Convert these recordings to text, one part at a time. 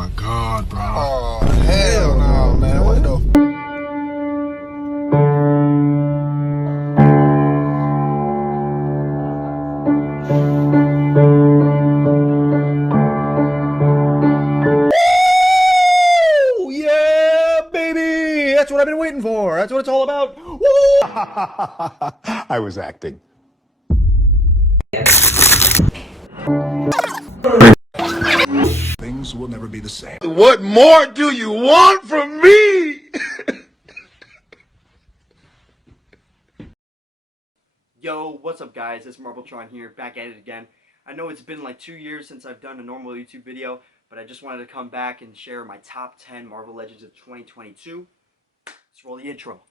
my god, bro. Oh, hell no, man. What the Woo! Yeah, baby! That's what I've been waiting for. That's what it's all about. Woo! I was acting. Things will never be the same. What more do you want from me? Yo, what's up guys, it's Marbletron here, back at it again. I know it's been like 2 years since I've done a normal YouTube video, but I just wanted to come back and share my top 10 Marvel Legends of 2022. Let's roll the intro.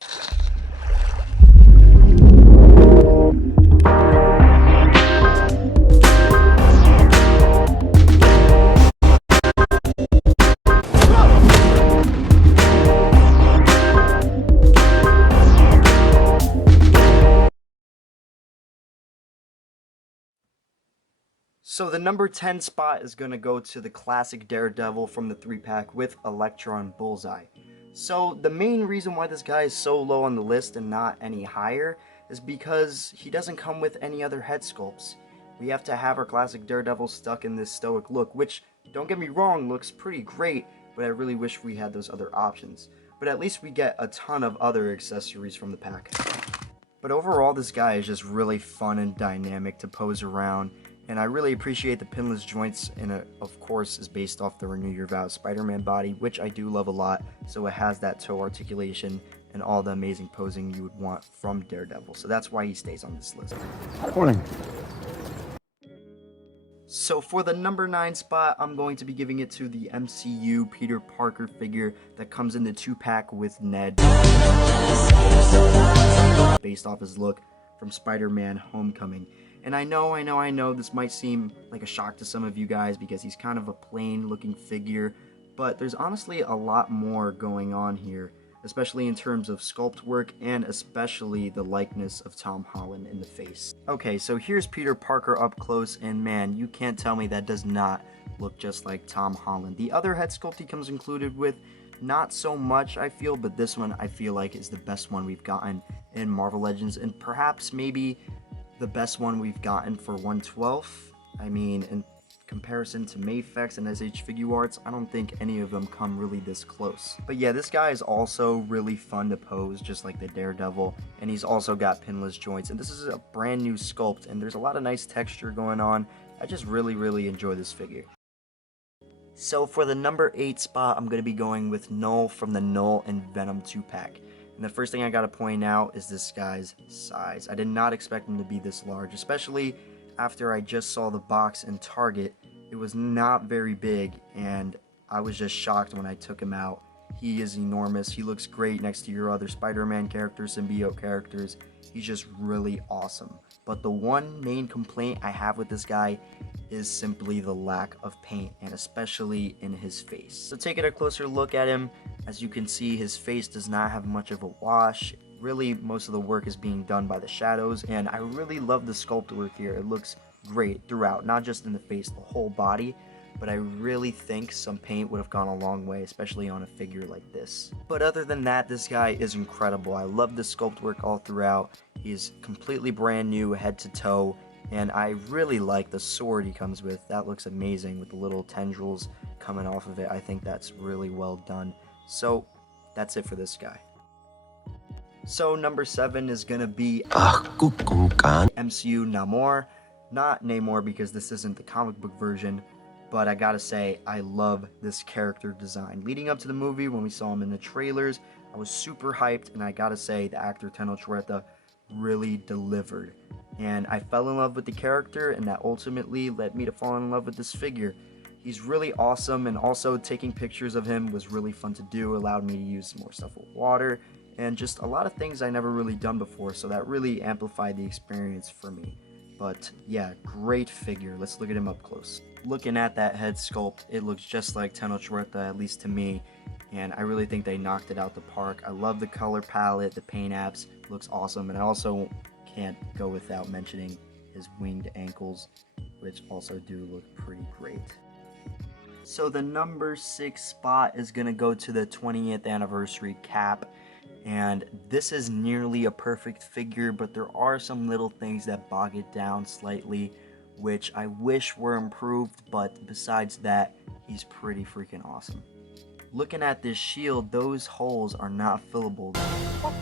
So the number 10 spot is going to go to the classic Daredevil from the 3-pack with Elektra and Bullseye. So the main reason why this guy is so low on the list and not any higher is because he doesn't come with any other head sculpts. We have to have our classic Daredevil stuck in this stoic look, which, don't get me wrong, looks pretty great, but I really wish we had those other options. But at least we get a ton of other accessories from the pack. But overall, this guy is just really fun and dynamic to pose around. And I really appreciate the pinless joints, and it, of course, is based off the Renew Your Vows Spider-Man body, which I do love a lot, so it has that toe articulation and all the amazing posing you would want from Daredevil, so that's why he stays on this list. Morning. So for the number 9 spot, I'm going to be giving it to the MCU Peter Parker figure that comes in the 2-pack with Ned, based off his look from Spider-Man Homecoming. And I know, this might seem like a shock to some of you guys because he's kind of a plain looking figure, but there's honestly a lot more going on here, especially in terms of sculpt work and especially the likeness of Tom Holland in the face. Okay, so here's Peter Parker up close, and man, you can't tell me that does not look just like Tom Holland. The other head sculpt he comes included with, not so much I feel, but this one I feel like is the best one we've gotten in Marvel Legends, and perhaps maybe the best one we've gotten for 1/12. I mean, in comparison to Mafex and SH Figuarts, I don't think any of them come really this close. But yeah, this guy is also really fun to pose, just like the Daredevil, and he's also got pinless joints, and this is a brand new sculpt, and there's a lot of nice texture going on. I just really enjoy this figure. So for the number 8 spot, I'm going to be going with Null from the Null and Venom 2-pack. And the first thing I gotta point out is this guy's size. I did not expect him to be this large, especially after I just saw the box in Target. It was not very big, and I was just shocked when I took him out. He is enormous. He looks great next to your other Spider-Man characters, symbiote characters. He's just really awesome. But the one main complaint I have with this guy is simply the lack of paint, and especially in his face. So taking a closer look at him, as you can see, his face does not have much of a wash. Really, most of the work is being done by the shadows, and I really love the sculpt work here. It looks great throughout, not just in the face, the whole body, but I really think some paint would have gone a long way, especially on a figure like this. But other than that, this guy is incredible. I love the sculpt work all throughout. He's completely brand new head to toe, and I really like the sword he comes with. That looks amazing with the little tendrils coming off of it. I think that's really well done. So that's it for this guy. So number 7 is gonna be MCU Namor. Not Namor because this isn't the comic book version, but I gotta say, I love this character design. Leading up to the movie, when we saw him in the trailers, I was super hyped, and I gotta say, the actor Tenoch Huerta really delivered. And I fell in love with the character, and that ultimately led me to fall in love with this figure. He's really awesome, and also taking pictures of him was really fun to do, allowed me to use some more stuff with water, and just a lot of things I never really done before, so that really amplified the experience for me. But yeah, great figure. Let's look at him up close. Looking at that head sculpt, it looks just like Tenoch Huerta, at least to me, and I really think they knocked it out the park. I love the color palette, the paint apps, looks awesome, and I also can't go without mentioning his winged ankles, which also do look pretty great. So the number 6 spot is going to go to the 20th anniversary Cap. And this is nearly a perfect figure, but there are some little things that bog it down slightly, which I wish were improved, but besides that, he's pretty freaking awesome. Looking at this shield, those holes are not fillable.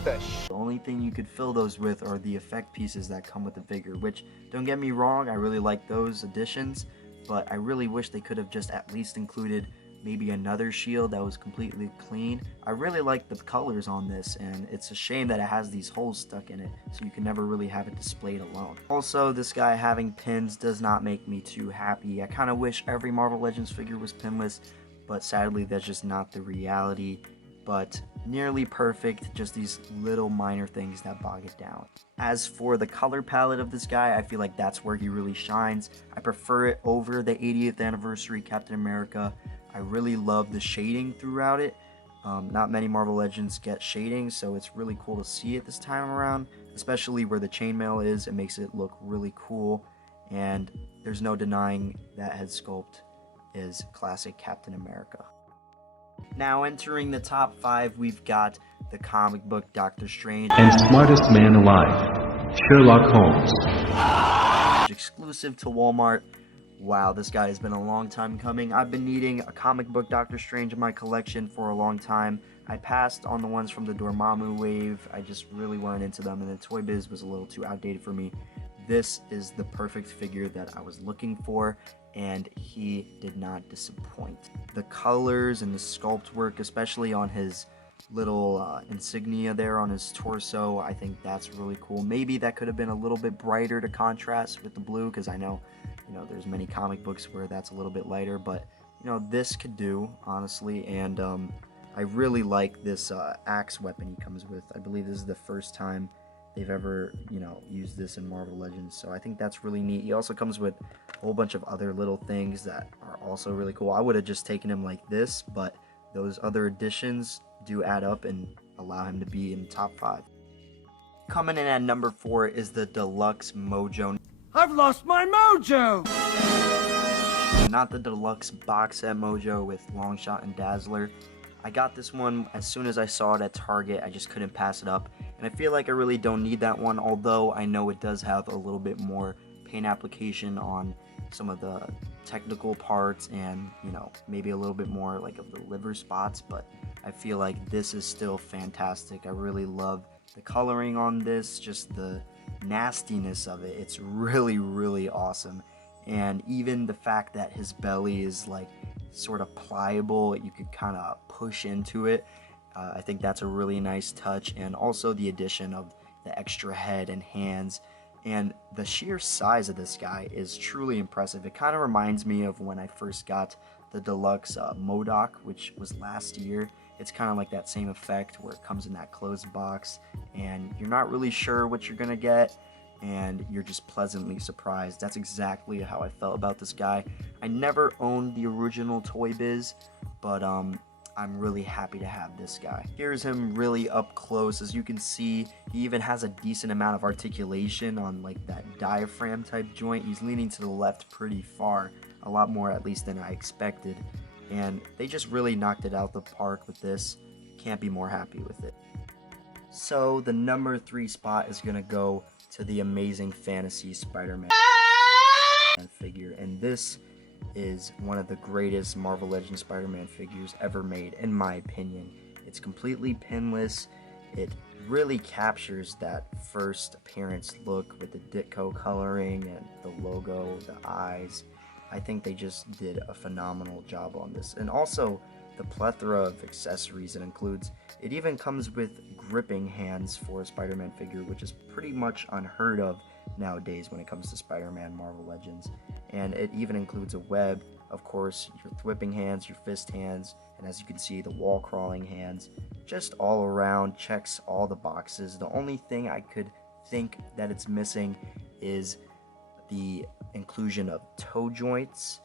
The only thing you could fill those with are the effect pieces that come with the figure, which, don't get me wrong, I really like those additions, but I really wish they could have just at least included maybe another shield that was completely clean. I really like the colors on this, and it's a shame that it has these holes stuck in it, so you can never really have it displayed alone. Also, this guy having pins does not make me too happy. I kind of wish every Marvel Legends figure was pinless, but sadly that's just not the reality. But nearly perfect, just these little minor things that bog it down. As for the color palette of this guy, I feel like that's where he really shines. I prefer it over the 80th anniversary Captain America. I really love the shading throughout it. Not many Marvel Legends get shading, so it's really cool to see it this time around, especially where the chainmail is. It makes it look really cool, and there's no denying that head sculpt is classic Captain America. Now entering the top 5, we've got the comic book Doctor Strange and smartest man alive, Sherlock Holmes. Exclusive to Walmart. Wow, this guy has been a long time coming. I've been needing a comic book Doctor Strange in my collection for a long time. I passed on the ones from the Dormammu wave. I just really weren't into them, and the Toy Biz was a little too outdated for me. This is the perfect figure that I was looking for, and he did not disappoint. The colors and the sculpt work, especially on his little insignia there on his torso, I think that's really cool. Maybe that could have been a little bit brighter to contrast with the blue, because I know, there's many comic books where that's a little bit lighter, but, this could do, honestly, and I really like this axe weapon he comes with. I believe this is the first time they've ever, used this in Marvel Legends, so I think that's really neat. He also comes with a whole bunch of other little things that are also really cool. I would have just taken him like this, but those other additions do add up and allow him to be in the top 5. Coming in at number 4 is the Deluxe Mojo. I've lost my mojo! Not the deluxe box set Mojo with Longshot and Dazzler. I got this one as soon as I saw it at Target. I just couldn't pass it up, and I feel like I really don't need that one, although I know it does have a little bit more paint application on some of the technical parts and, maybe a little bit more like of the liver spots, but I feel like this is still fantastic. I really love the coloring on this, just the nastiness of it. It's really, really awesome. And even the fact that his belly is like sort of pliable, you could kind of push into it. I think that's a really nice touch, and also the addition of the extra head and hands, and the sheer size of this guy is truly impressive. It kind of reminds me of when I first got the deluxe MODOK, which was last year. It's kind of like that same effect where it comes in that closed box and you're not really sure what you're gonna get, and you're just pleasantly surprised. That's exactly how I felt about this guy. I never owned the original Toy Biz, but I'm really happy to have this guy. Here's him really up close. As you can see, he even has a decent amount of articulation on like that diaphragm type joint. He's leaning to the left pretty far, a lot more at least than I expected, and they just really knocked it out the park with this. Can't be more happy with it. So the number 3 spot is gonna go to the Amazing Fantasy Spider-Man figure, and this is one of the greatest Marvel Legends Spider-Man figures ever made, in my opinion. It's completely pinless. It really captures that first appearance look with the Ditko coloring and the logo, the eyes. I think they just did a phenomenal job on this. And also the plethora of accessories it includes. It even comes with gripping hands for a Spider-Man figure, which is pretty much unheard of nowadays when it comes to Spider-Man Marvel Legends. And it even includes a web, of course, your whipping hands, your fist hands, and as you can see, the wall crawling hands. Just all around checks all the boxes. The only thing I could think that it's missing is the inclusion of toe joints,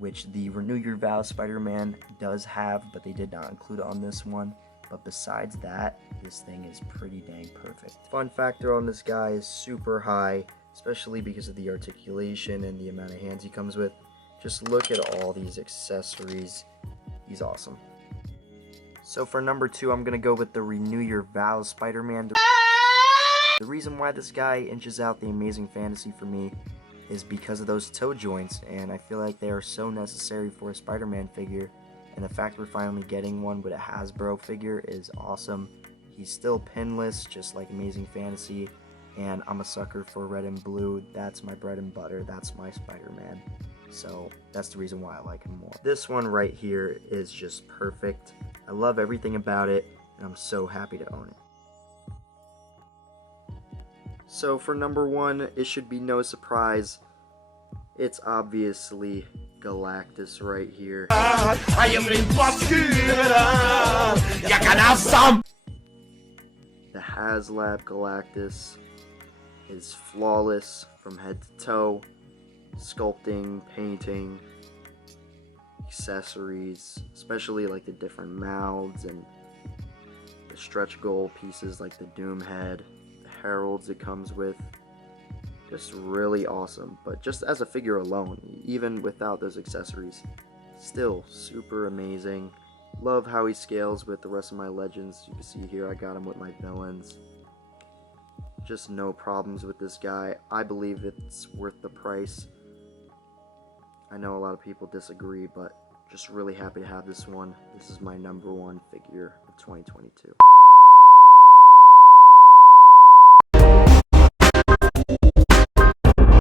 which the Renew Your Vow Spider-Man does have, but they did not include it on this one. But besides that, this thing is pretty dang perfect. Fun factor on this guy is super high, especially because of the articulation and the amount of hands he comes with. Just look at all these accessories. He's awesome. So for number 2, I'm going to go with the Renew Your Vows Spider-Man. The reason why this guy inches out the Amazing Fantasy for me is because of those toe joints, and I feel like they are so necessary for a Spider-Man figure, and the fact we're finally getting one with a Hasbro figure is awesome. He's still pinless, just like Amazing Fantasy, and I'm a sucker for red and blue. That's my bread and butter. That's my Spider-Man. So that's the reason why I like him more. This one right here is just perfect. I love everything about it, and I'm so happy to own it. So for number 1, it should be no surprise. It's obviously Galactus right here. The HasLab Galactus is flawless from head to toe. Sculpting, painting, accessories, especially like the different mouths and the stretch goal pieces like the Doom head, the heralds it comes with. Just really awesome. But just as a figure alone, even without those accessories, still super amazing. Love how he scales with the rest of my legends. You can see here I got him with my villains. Just no problems with this guy. I believe it's worth the price. I know a lot of people disagree, but just really happy to have this one. This is my number 1 figure of 2022.